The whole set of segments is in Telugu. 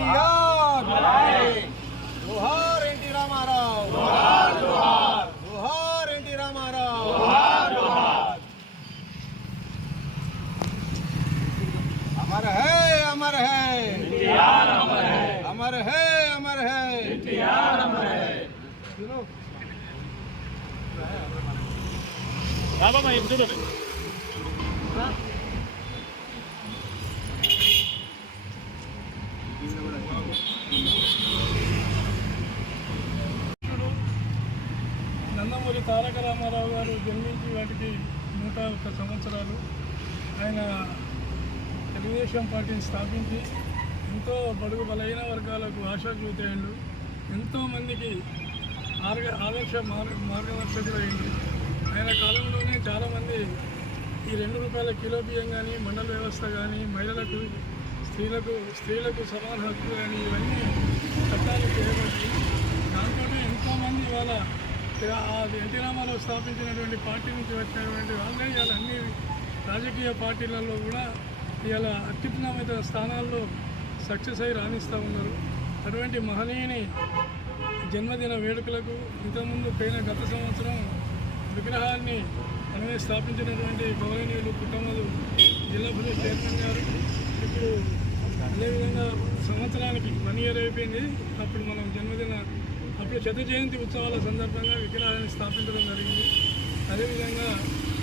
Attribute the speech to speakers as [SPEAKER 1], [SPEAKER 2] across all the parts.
[SPEAKER 1] ఎన్టీఆర్ జోహార్ ఎన్టీ రామారావు జోహార్ ఎన్టీ రామారావు అమర హే అమర హే అమర హే అమర హే
[SPEAKER 2] బాబా ఇప్పుడు చూడండి
[SPEAKER 3] గారు జన్మించి వాటికి నూట ఒక్క సంవత్సరాలు. ఆయన తెలుగుదేశం పార్టీని స్థాపించి ఎంతో బడుగు బలహీన వర్గాలకు ఆశాజ్యోతి అయ్యిండు ఎంతోమందికి మార్గ ఆదర్శ మార్గ మార్గదర్శకుడు అయింది ఆయన కాలంలోనే చాలామంది ఈ రెండు రూపాయల కిలో బియ్యం కానీ మండల వ్యవస్థ కానీ మహిళలకు స్త్రీలకు స్త్రీలకు సమాన హక్కు కానీ ఇవన్నీ చట్టాలు చేయబట్టి దాంట్లోనే ఎంతోమంది ఇవాళ ఎన్టీ రామారావు స్థాపించినటువంటి పార్టీ నుంచి వచ్చినటువంటి వాళ్ళే ఇవాళ అన్ని రాజకీయ పార్టీలలో కూడా ఇవాళ అత్యున్నత స్థానాల్లో సక్సెస్ అయి రాణిస్తూ ఉన్నారు. అటువంటి మహనీయుని జన్మదిన వేడుకలకు ఇంతకుముందు పోయిన గత సంవత్సరం విగ్రహాన్ని మనమే స్థాపించినటువంటి గౌరవనీయులు కుటుంబాలు జిల్లా పోలీస్ చైర్మన్ గారు. ఇప్పుడు అదేవిధంగా సంవత్సరానికి వన్ ఇయర్ అయిపోయింది. అప్పుడు మనం జన్మదిన అప్పుడు చతుర్ జయంతి ఉత్సవాల సందర్భంగా విగ్రహాలను స్థాపించడం జరిగింది. అదేవిధంగా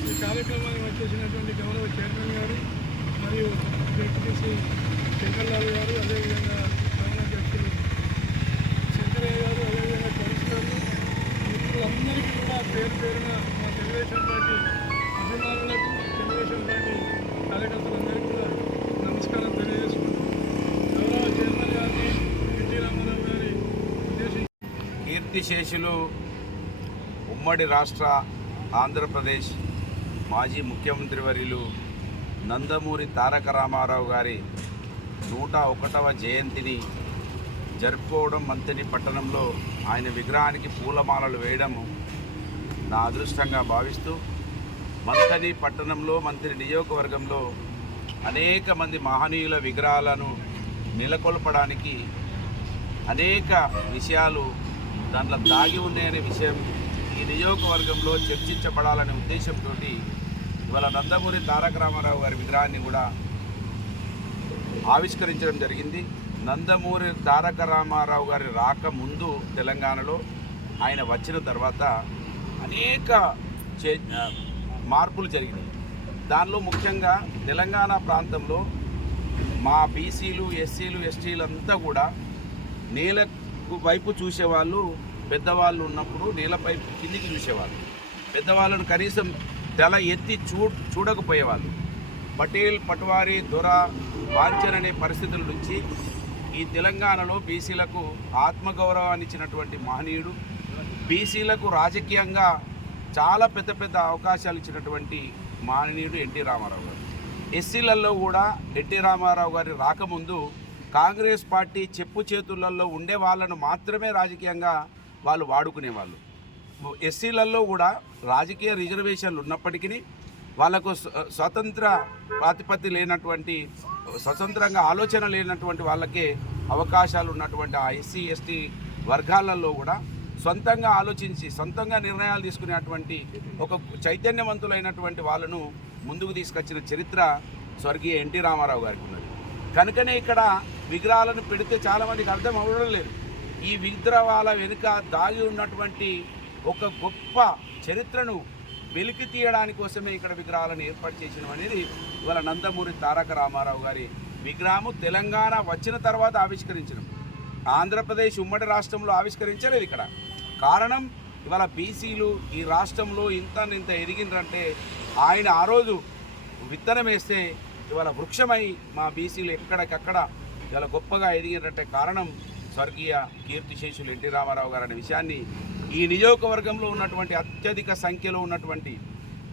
[SPEAKER 3] ఈ కార్యక్రమానికి వచ్చేసినటువంటి గౌరవ చైర్మన్ గారు మరియు జెడ్పీసీ శంకర్లాల్ గారు అదేవిధంగా గమనాధ్యక్షులు శంకరయ్య గారు అదేవిధంగా కౌన్సిలర్లు మిత్రులందరికీ కూడా పేరు పేరున
[SPEAKER 1] కీర్తిశేషులు ఉమ్మడి రాష్ట్ర ఆంధ్రప్రదేశ్ మాజీ ముఖ్యమంత్రి వర్యులు నందమూరి తారక రామారావు గారి నూట ఒకటవ జయంతిని జరుపుకోవడం మంతిని పట్టణంలో ఆయన విగ్రహానికి పూలమాలలు వేయడము నా అదృష్టంగా భావిస్తూ మంతని పట్టణంలో మంత్రి నియోజకవర్గంలో అనేక మంది మహనీయుల విగ్రహాలను నెలకొల్పడానికి అనేక విషయాలు దాంట్లో దాగి ఉన్నాయనే విషయం ఈ నియోజకవర్గంలో చర్చించబడాలనే ఉద్దేశంతో ఇవాళ నందమూరి తారక రామారావు గారి విగ్రహాన్ని కూడా ఆవిష్కరించడం జరిగింది. నందమూరి తారక రామారావు గారి రాక ముందు తెలంగాణలో ఆయన వచ్చిన తర్వాత అనేక చే మార్పులు జరిగినాయి. దానిలో ముఖ్యంగా తెలంగాణ ప్రాంతంలో మా బీసీలు ఎస్సీలు ఎస్టీలంతా కూడా నేల వైపు చూసేవాళ్ళు పెద్దవాళ్ళు ఉన్నప్పుడు నేలపై కిందికి చూసేవాళ్ళు. పెద్దవాళ్ళను కనీసం తల ఎత్తి చూ చూడకపోయేవాళ్ళు. పటేల్ పట్వారీ దొర వాంచర్ అనే పరిస్థితుల నుంచి ఈ తెలంగాణలో బీసీలకు ఆత్మగౌరవాన్ని ఇచ్చినటువంటి మహనీయుడు బీసీలకు రాజకీయంగా చాలా పెద్ద పెద్ద అవకాశాలు ఇచ్చినటువంటి మహనీయుడు ఎన్టీ రామారావు గారు. ఎస్సీలలో కూడా ఎన్టీ రామారావు గారి రాకముందు కాంగ్రెస్ పార్టీ చెప్పు చేతులలో ఉండే వాళ్ళను మాత్రమే రాజకీయంగా వాళ్ళు వాడుకునేవాళ్ళు. ఎస్సీలలో కూడా రాజకీయ రిజర్వేషన్లు ఉన్నప్పటికీ వాళ్ళకు స్వతంత్ర ప్రాతిపత్తి లేనటువంటి స్వతంత్రంగా ఆలోచన లేనటువంటి వాళ్ళకే అవకాశాలు ఉన్నటువంటి ఆ ఎస్సీ ఎస్టీ వర్గాలలో కూడా సొంతంగా ఆలోచించి సొంతంగా నిర్ణయాలు తీసుకునేటువంటి ఒక చైతన్యవంతులైనటువంటి వాళ్ళను ముందుకు తీసుకొచ్చిన చరిత్ర స్వర్గీయ ఎన్టీ రామారావు గారికి ఉన్నది. కనుకనే ఇక్కడ విగ్రహాలను పెడితే చాలామందికి అర్థం అవ్వడం లేదు. ఈ విగ్రహాల వెనుక దాగి ఉన్నటువంటి ఒక గొప్ప చరిత్రను వెలికి తీయడానికి కోసమే ఇక్కడ విగ్రహాలను ఏర్పాటు చేసినాం అనేది ఇవాళ నందమూరి తారక రామారావు గారి విగ్రహము. తెలంగాణ వచ్చిన తర్వాత ఆవిష్కరించడం ఆంధ్రప్రదేశ్ ఉమ్మడి రాష్ట్రంలో ఆవిష్కరించలేదు ఇక్కడ. కారణం ఇవాళ బీసీలు ఈ రాష్ట్రంలో ఇంత ఇంత ఎదిగిందంటే ఆయన ఆ రోజు విత్తనం వేస్తే ఇవాళ వృక్షమై మా బీసీలు ఎక్కడికక్కడ చాలా గొప్పగా ఎదిగినట్టే కారణం స్వర్గీయ కీర్తిశేషులు ఎన్టీ రామారావు గారు అనే విషయాన్ని ఈ నియోజకవర్గంలో ఉన్నటువంటి అత్యధిక సంఖ్యలో ఉన్నటువంటి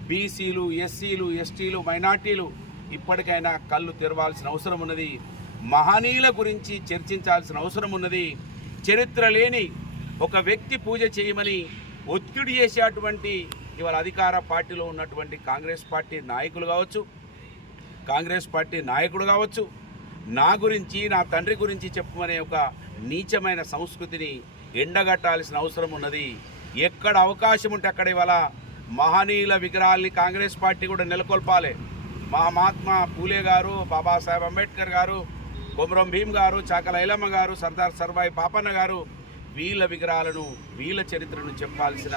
[SPEAKER 1] బీసీలు ఎస్సీలు ఎస్టీలు మైనార్టీలు ఇప్పటికైనా కళ్ళు తెరవాల్సిన అవసరం ఉన్నది. మహనీయుల గురించి చర్చించాల్సిన అవసరం ఉన్నది. చరిత్ర లేని ఒక వ్యక్తి పూజ చేయమని ఒత్తిడి చేసేటువంటి ఇవాళ అధికార పార్టీలో ఉన్నటువంటి కాంగ్రెస్ పార్టీ నాయకులు కావచ్చు కాంగ్రెస్ పార్టీ నాయకుడు కావచ్చు నా గురించి నా తండ్రి గురించి చెప్పమనే ఒక నీచమైన సంస్కృతిని ఎండగట్టాల్సిన అవసరం ఉన్నది. ఎక్కడ అవకాశం ఉంటే అక్కడ ఇవాళ మహనీయుల విగ్రహాల్ని కాంగ్రెస్ పార్టీ కూడా నెలకొల్పాలి. మా మహాత్మా పూలే గారు బాబాసాహెబ్ అంబేద్కర్ గారు కొమరం భీమ్ గారు చాకల ఐలమ్మ గారు సర్దార్ సర్వాయి పాపన్న గారు వీళ్ళ విగ్రహాలను వీళ్ళ చరిత్రను చెప్పాల్సిన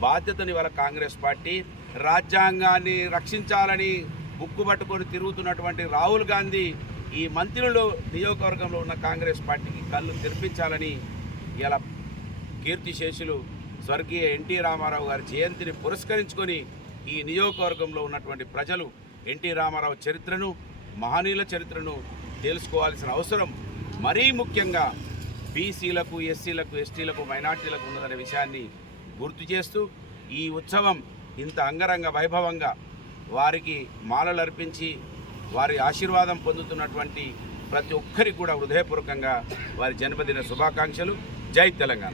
[SPEAKER 1] బాధ్యతని వాళ్ళ కాంగ్రెస్ పార్టీ రాజ్యాంగాన్ని రక్షించాలని బుక్కు పట్టుకొని తిరుగుతున్నటువంటి రాహుల్ గాంధీ ఈ మంత్రులు నియోజకవర్గంలో ఉన్న కాంగ్రెస్ పార్టీకి కళ్ళు తెరిపించాలని ఇలా కీర్తిశేషులు స్వర్గీయ ఎన్టీ రామారావు గారి జయంతిని పురస్కరించుకొని ఈ నియోజకవర్గంలో ఉన్నటువంటి ప్రజలు ఎన్టీ రామారావు చరిత్రను మహనీయుల చరిత్రను తెలుసుకోవాల్సిన అవసరం మరీ ముఖ్యంగా బీసీలకు ఎస్సీలకు ఎస్టీలకు మైనార్టీలకు ఉన్నదనే విషయాన్ని గుర్తు చేస్తూ ఈ ఉత్సవం ఇంత అంగరంగ వైభవంగా వారికి మాలలు అర్పించి వారి ఆశీర్వాదం పొందుతున్నటువంటి ప్రతి ఒక్కరికి కూడా హృదయపూర్వకంగా వారి జన్మదిన శుభాకాంక్షలు. జై తెలంగాణ.